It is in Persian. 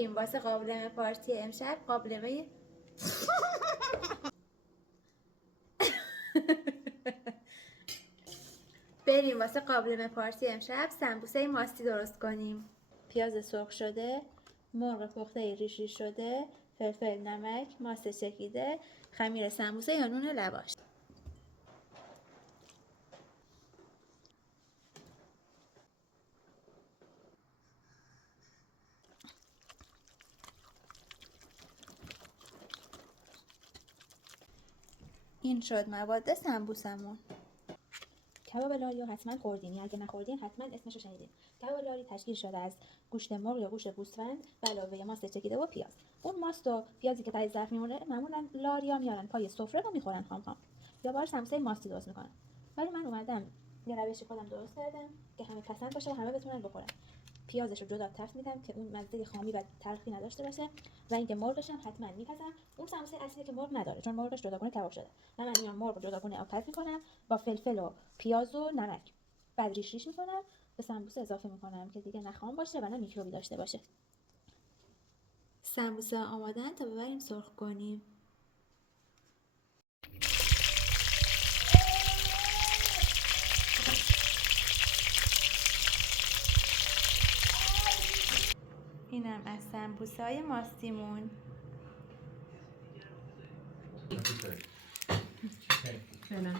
بریم واسه قابلمه پارتی امشب. قابلمه بریم واسه قابلمه پارتی امشب سمبوسه ماستی درست کنیم. پیاز سرخ شده، مرغ پخته ریش ریش شده، فلفل، نمک، ماست چکیده، خمیر سمبوسه یا نون لواش. این شد مواد سمبوسمون. کباب لاری رو حتما خوردین یا اگه نخوردین حتما اسمش رو شنیدین. کباب لاری تشکیل شده از گوشت مرغ یا گوشت گوسفند به علاوه ماست چکیده و پیاز. اون ماست و پیازی که ته ظرف میمونه معمولا لاریا میارن پای سفره و میخورن خام خام یا باهاش سمبوسه ماستی درست میکنن. ولی من اومدم یه روش خودم درست کردم که همه پسند باشه و همه بتونن بخورن. پیازش رو جدا تفت میدم که اون مزه خامی و تلخی نداشته باشه و اینکه مرغش هم حتما میپزم. اون سمبوسه اصلی که مرغ نداره چون مرغش جداگونه کباب شده. من میام مرغ رو جداگونه آب میکنم با فلفل و پیاز و نمک. بعد ریش ریش میکنم به سمبوسه اضافه میکنم که دیگه نه خام باشه و نه میکروبی داشته باشه. سمبوسه آمادن تا ببریم سرخ کنیم. اینم از سمبوسه های ماستیمون. فعلا